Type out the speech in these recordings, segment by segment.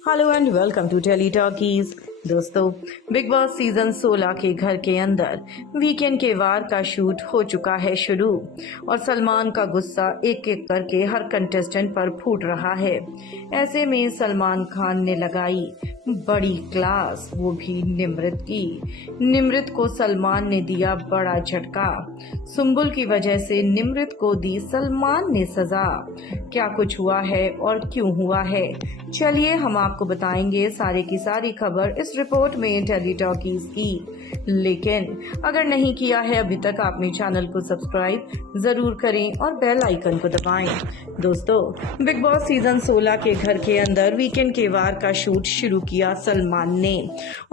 Hello and welcome to Tele Talkies. दोस्तों, Bigg Boss season 16 के घर के अंदर वीकेंड के वार का शूट हो चुका है शुरू और सलमान का गुस्सा एक एक करके हर कंटेस्टेंट पर फूट रहा है। ऐसे में सलमान खान ने लगाई बड़ी क्लास, वो भी निमृत की। निमृत को सलमान ने दिया बड़ा झटका। सुंबुल की वजह से निमृत को दी सलमान ने सजा। क्या कुछ हुआ है और क्यों हुआ है, चलिए हम आपको बताएंगे सारी की सारी खबर इस रिपोर्ट में टेली टॉकीज की। लेकिन अगर नहीं किया है अभी तक आपने चैनल को सब्सक्राइब जरूर करें और बेल आइकन को दबाएं। दोस्तों, बिग बॉस सीजन 16 के घर के अंदर वीकेंड के वार का शूट शुरू किया सलमान ने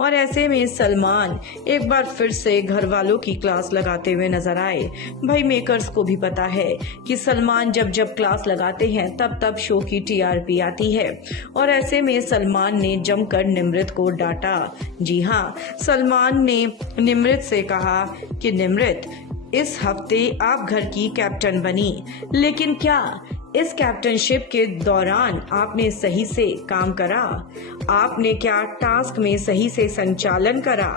और ऐसे में सलमान एक बार फिर से घर वालों की क्लास लगाते हुए नजर आए। भाई मेकर्स को भी पता है कि सलमान जब जब क्लास लगाते हैं तब तब शो की टीआरपी आती है और ऐसे में सलमान ने जमकर निमृत को डांटा। जी हाँ, सलमान ने निमृत से कहा कि निमृत, इस हफ्ते आप घर की कैप्टन बनी, लेकिन क्या इस कैप्टनशिप के दौरान आपने सही से काम करा? आपने क्या टास्क में सही से संचालन करा?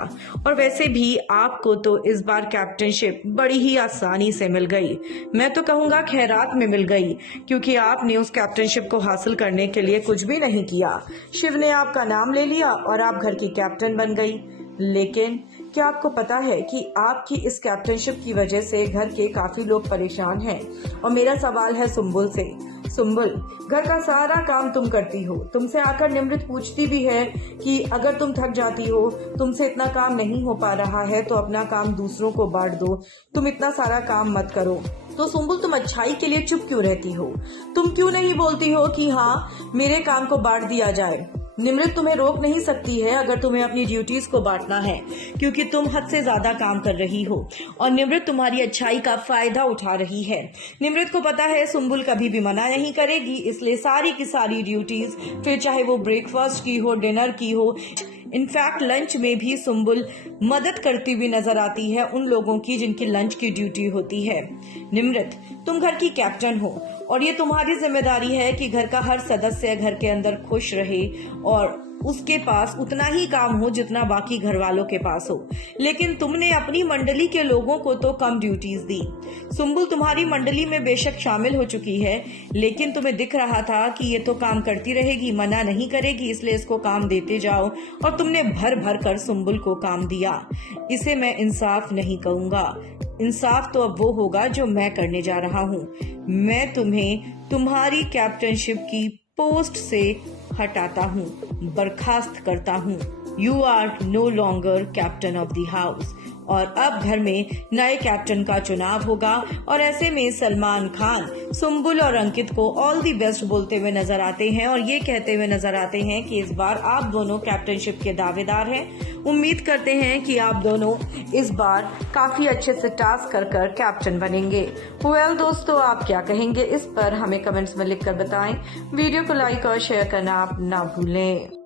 और वैसे भी आपको तो इस बार कैप्टनशिप बड़ी ही आसानी से मिल गई, मैं तो कहूँगा खैरात में मिल गई, क्योंकि आपने उस कैप्टनशिप को हासिल करने के लिए कुछ भी नहीं किया। शिव ने आपका नाम ले लिया और आप घर की कैप्टन बन गई। लेकिन क्या आपको पता है कि आपकी इस कैप्टनशिप की वजह से घर के काफी लोग परेशान हैं? और मेरा सवाल है सुंबुल से, सुंबुल, घर का सारा काम तुम करती हो, तुमसे आकर निमृत पूछती भी है कि अगर तुम थक जाती हो, तुमसे इतना काम नहीं हो पा रहा है तो अपना काम दूसरों को बांट दो, तुम इतना सारा काम मत करो। तो सुंबुल, तुम अच्छाई के लिए चुप क्यों रहती हो? तुम क्यों नहीं बोलती हो कि हाँ मेरे काम को बांट दिया जाए? निमृत तुम्हें रोक नहीं सकती है अगर तुम्हें अपनी ड्यूटीज को बांटना है, क्योंकि तुम हद से ज्यादा काम कर रही हो और निमृत तुम्हारी अच्छाई का फायदा उठा रही है। निमृत को पता है सुंबुल कभी भी मना नहीं करेगी, इसलिए सारी की सारी ड्यूटीज, फिर चाहे वो ब्रेकफास्ट की हो, डिनर की हो, इनफैक्ट लंच में भी सुंबुल मदद करती हुई नजर आती है उन लोगों की जिनकी लंच की ड्यूटी होती है। निमृत, तुम घर की कैप्टन हो और ये तुम्हारी जिम्मेदारी है कि घर का हर सदस्य घर के अंदर खुश रहे और उसके पास उतना ही काम हो जितना बाकी घर वालों के पास हो। लेकिन तुमने अपनी मंडली के लोगों को तो कम ड्यूटीज दी। सुंबुल तुम्हारी मंडली में बेशक शामिल हो चुकी है, लेकिन तुम्हें दिख रहा था कि ये तो काम करती रहेगी, मना नहीं करेगी, इसलिए इसको काम देते जाओ और तुमने भर भर कर सुंबुल को काम दिया। इसे मैं इंसाफ नहीं कहूंगा। इंसाफ तो अब वो होगा जो मैं करने जा रहा हूँ। मैं तुम्हें तुम्हारी कैप्टनशिप की पोस्ट से हटाता हूँ, बर्खास्त करता हूँ। You are no longer captain of the house और अब घर में नए कैप्टन का चुनाव होगा। और ऐसे में सलमान खान सुंबुल और अंकित को ऑल दी बेस्ट बोलते हुए नजर आते हैं और ये कहते हुए नजर आते हैं कि इस बार आप दोनों कैप्टनशिप के दावेदार हैं। उम्मीद करते हैं कि आप दोनों इस बार काफी अच्छे से टास्क कर कैप्टन बनेंगे। वेल दोस्तों, आप क्या कहेंगे इस पर हमें कमेंट्स में लिखकर बताएं। वीडियो को लाइक और शेयर करना आप ना भूलें।